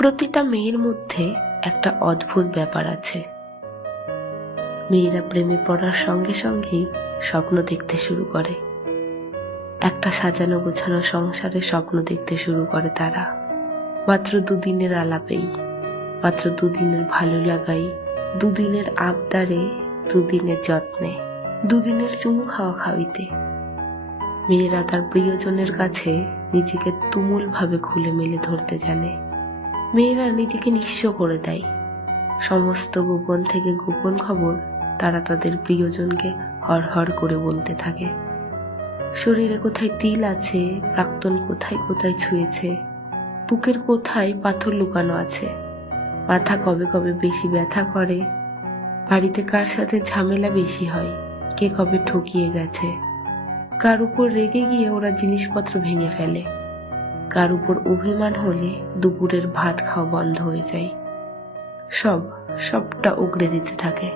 প্রতিটা মেয়ের মধ্যে একটা অদ্ভুত ব্যাপার আছে। মেয়েরা প্রেমে পড়ার সঙ্গে সঙ্গেই স্বপ্ন দেখতে শুরু করে। একটা সাজানো গোছানো সংসারে স্বপ্ন দেখতে শুরু করে তারা। মাত্র দুদিনের আলাপেই, মাত্র দুদিনের ভালো লাগাই, দুদিনের আবদারে, দুদিনের যত্নে, দুদিনের চুমু খাওয়া খাওয়িতে মেয়েরা তার প্রিয়জনের কাছে নিজেকে তুমুল ভাবে খুলে মেলে ধরতে জানে। মেয়েরা নিজেকে নিঃস্ব করে দেয়। সমস্ত গোপন থেকে গোপন খবর তারা তাদের প্রিয়জনকে হড়হড় করে বলতে থাকে। শরীরে কোথায় তিল আছে, প্রাক্তন কোথায় কোথায় ছুঁয়েছে, বুকের কোথায় পাথর লুকানো আছে, মাথা কবে কবে বেশি ব্যথা করে, বাড়িতে কার সাথে ঝামেলা বেশি হয়, কে কবে ঠকিয়ে গেছে, কার উপর রেগে গিয়ে ওরা জিনিসপত্র ভেঙে ফেলে, কার উপর অভিমান হলে দুপুরের ভাত খাওয়া বন্ধ হয়ে যায়। সবটা উগড়ে দিতে থাকে।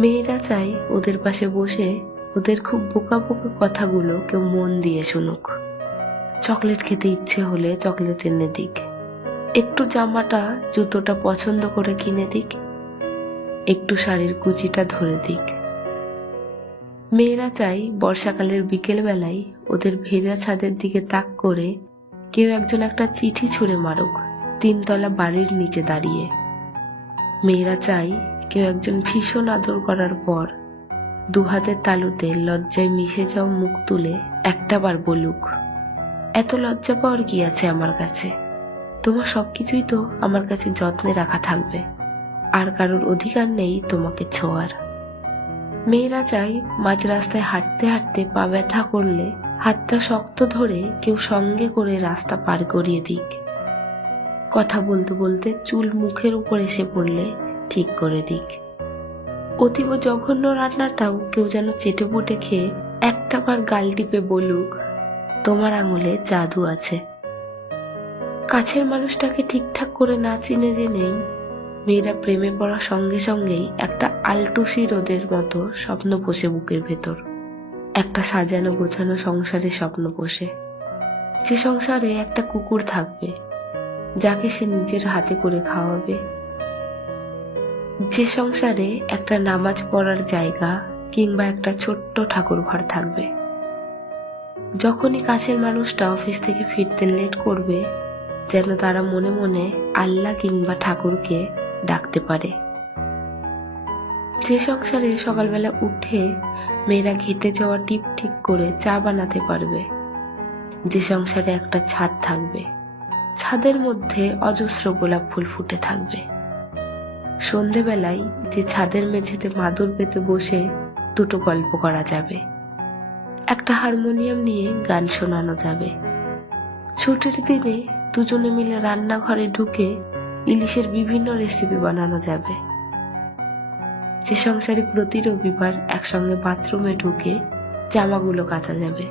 মেয়েরা চায় ওদের পাশে বসে ওদের খুব বোকা বোকা কথাগুলো কেউ মন দিয়ে শুনুক। চকলেট খেতে ইচ্ছে হলে চকলেট এনে দিক, একটু জামাটা জুতোটা পছন্দ করে কিনে দিক, একটু শাড়ির কুচিটা ধরে দিক। মেয়েরা চায় বর্ষাকালের বিকেল বেলায় ওদের ভেজা ছাদের দিকে তাক করে কেউ একজন একটা চিঠি ছুঁড়ে মারুক, 3 তলা বাড়ির নিচে দাঁড়িয়ে। মেয়েরা চায় কেউ একজন ভীষণ আদর করার পর 2 হাতের তালুতে লজ্জায় মিশে যাও মুখ তুলে একটাবার বলুক, এত লজ্জা পাওয়ার কি আছে আমার কাছে, তোমার সবকিছুই তো আমার কাছে যত্নে রাখা থাকবে, আর কারোর অধিকার নেই তোমাকে ছোঁয়ার। মেয়েরা চায় মাঝ রাস্তায় হাঁটতে হাঁটতে পা ব্যথা করলে হাতটা শক্ত ধরে কেউ সঙ্গে করে রাস্তা পার করিয়ে দিক। কথা বলতে বলতে চুল মুখের উপর এসে পড়লে ঠিক করে দিক। অতীব জঘন্য রান্নাটাও কেউ যেন চেটেপুটে খেয়ে একটাবার গাল টিপে বলুক, তোমার আঙুলে জাদু আছে। কাছের মানুষটাকে ঠিকঠাক করে না চিনে জেনেই মেয়েরা প্রেমে পড়ার সঙ্গে সঙ্গেই একটা আলটুসি রোদের মতো স্বপ্ন পোষে বুকের ভেতর। একটা সাজানো গোছানো সংসারে স্বপ্ন পোষে, যে সংসারে একটা কুকুর থাকবে যাকে সে নিজের হাতে করে খাওয়াবে, যে সংসারে একটা নামাজ পড়ার জায়গা কিংবা একটা ছোট্ট ঠাকুর ঘর থাকবে। যখনই কাছের মানুষটা অফিস থেকে ফিরতে লেট করবে, যেন তারা মনে মনে আল্লাহ কিংবা ঠাকুরকে ডাকতে পারে। যে সংসারে সকালবেলা উঠে মেয়েরা ঘেটে যাওয়া টিপ ঠিক করে চা বানাতে পারবে, যে সংসারে একটা ছাদ থাকবে, ছাদের মধ্যে অজস্র গোলাপ ফুল ফুটে থাকবে। সন্ধেবেলায় যে ছাদের মেঝেতে মাদুর পেতে বসে 2টো গল্প করা যাবে, একটা হারমোনিয়াম নিয়ে গান শোনানো যাবে। ছুটির দিনে দুজনে মিলে রান্নাঘরে ঢুকে ইলিশের বিভিন্ন রেসিপি বানানো যাবে। যে সংসারে প্রতি রবিবার একসঙ্গে বাথরুমে ঢুকে জামাগুলো কাচা যাবে,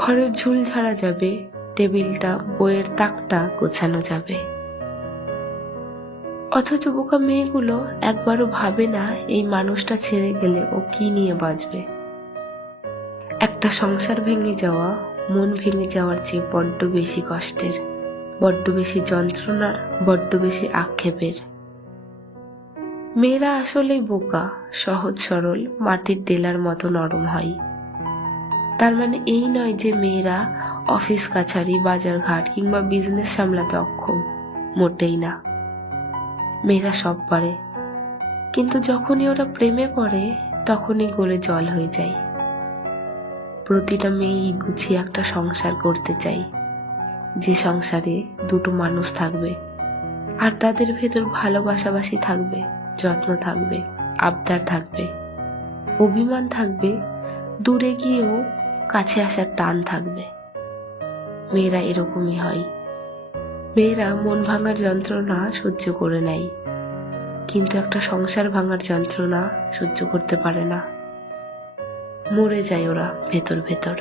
ঘরের ঝুল ঝাড়া যাবে, টেবিলটা বইয়ের তাকটা গোছানো যাবে। অথচ বোকা মেয়েগুলো একবারও ভাবে না এই মানুষটা ছেড়ে গেলে ও কি নিয়ে বাঁচবে। একটা সংসার ভেঙে যাওয়া মন ভেঙে যাওয়ার চেয়ে বড্ড বেশি কষ্টের, বড্ড বেশি যন্ত্রণার, বড্ড বেশি আক্ষেপের। মেয়েরা আসলেই বোকা, সহজ সরল, মাটির ডেলার মতো নরম হয়। তার মানে এই নয় যে মেয়েরা অফিস কাছারি, বাজার ঘাট কিংবা বিজনেস সামলাতে অক্ষম, মোটেই না। মেয়েরা সব পারে, কিন্তু যখনই ওরা প্রেমে পড়ে তখনই গলে জল হয়ে যায়। প্রতিটা মেয়েই গুছিয়ে একটা সংসার করতে চাই, যে সংসারে 2টো মানুষ থাকবে, আর তাদের ভেতর ভালোবাসাবাসি থাকবে, যত্ন থাকবে, আবদার থাকবে, অভিমান থাকবে, দূরে গিয়েও কাছে আসার টান থাকবে। মেয়েরা এরকমই হয়। মেয়েরা মন ভাঙার যন্ত্রণা সহ্য করে নেয়, কিন্তু একটা সংসার ভাঙার যন্ত্রণা সহ্য করতে পারে না। মরে যায় ওরা ভেতর ভেতর।